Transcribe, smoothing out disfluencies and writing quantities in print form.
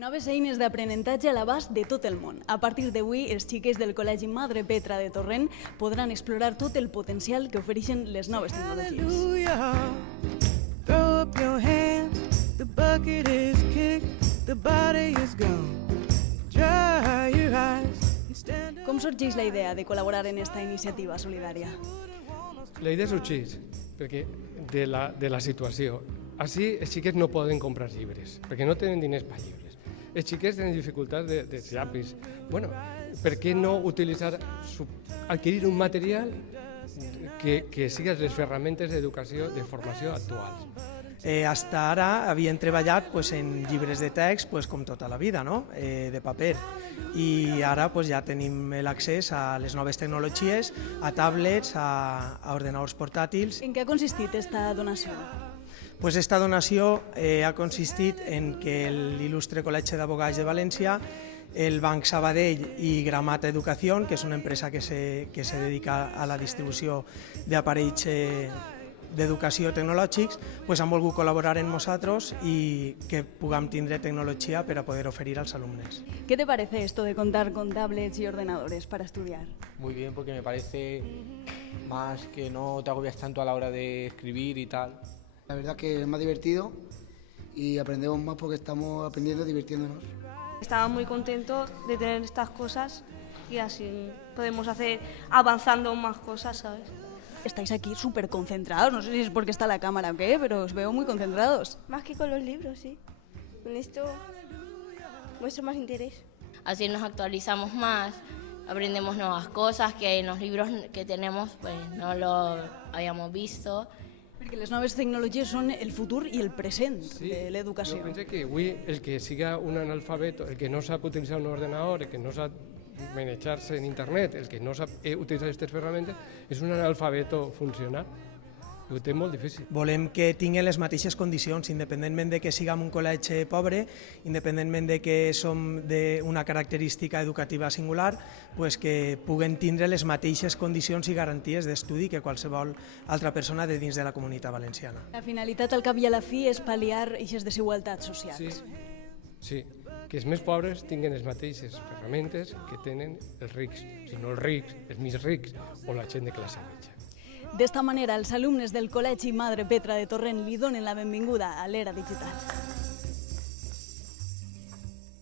Noves eines d'aprenentatge a l'abast de tot el món. A partir d'avui, els xiquets del Col·legi Madre Petra de Torrent podran explorar tot el potencial que ofereixen les noves tecnologies. Throw up your hands, the bucket is kicked, the body is gone. Dry your eyes and stand up. Com sorgeix la idea de col·laborar en esta iniciativa solidària? La idea sorgeix perquè de la situació. Així els xiquets no poden comprar llibres, perquè no tenen diners per llibres. Els xiquets tenen dificultats de llapis. Bueno, per què no utilitzar, adquirir un material que siguin les ferramentes d'educació, de formació actuals? Hasta ara havien treballat en llibres de text com tota la vida, no? De paper, i ara ja tenim l'accés a les noves tecnologies, a tablets, a ordenadors portàtils. En què ha consistit esta donació? Esta donació ha consistit en que l'il·lustre Col·legi d'Advocats de València, el Banc Sabadell i Gramata Educació, que és una empresa que se dedica a la distribució d'aparells d'educació tecnològics, han volgut col·laborar amb nosaltres i que puguem tindre tecnologia per a poder oferir als alumnes. ¿Qué te parece esto de contar con tablets y ordenadores para estudiar? Muy bien, porque me parece más que no te agobias tanto a la hora de escribir y tal. La verdad que es más divertido y aprendemos más porque estamos aprendiendo divirtiéndonos. Estaba muy contento de tener estas cosas y así podemos hacer avanzando más cosas, ¿sabes? Estáis aquí súper concentrados, no sé si es porque está la cámara o qué, pero os veo muy concentrados. Más que con los libros, sí. Con esto muestro más interés. Así nos actualizamos más, aprendemos nuevas cosas que en los libros que tenemos no lo habíamos visto. Perquè les noves tecnologies són el futur i el present de l'educació. Jo penso que avui el que siga un analfabet, el que no sap utilitzar un ordenador, el que no sap manejar-se en internet, el que no sap utilitzar aquestes ferramentes, és un analfabeto funcional. Ho té molt difícil. Volem que tinguin les mateixes condicions, independentment de que siguem un col·legi pobre, independentment de que som d'una característica educativa singular, que puguen tindre les mateixes condicions i garanties d'estudi que qualsevol altra persona de dins de la comunitat valenciana. La finalitat, al cap i a la fi, és pal·liar aquestes desigualtats socials. Sí, que els més pobres tinguin les mateixes ferramentes que tenen els rics, si no els rics, els més rics o la gent de classe mitja. D'esta manera, els alumnes del Col·legi Madre Petra de Torrent li donen la benvinguda a l'era digital.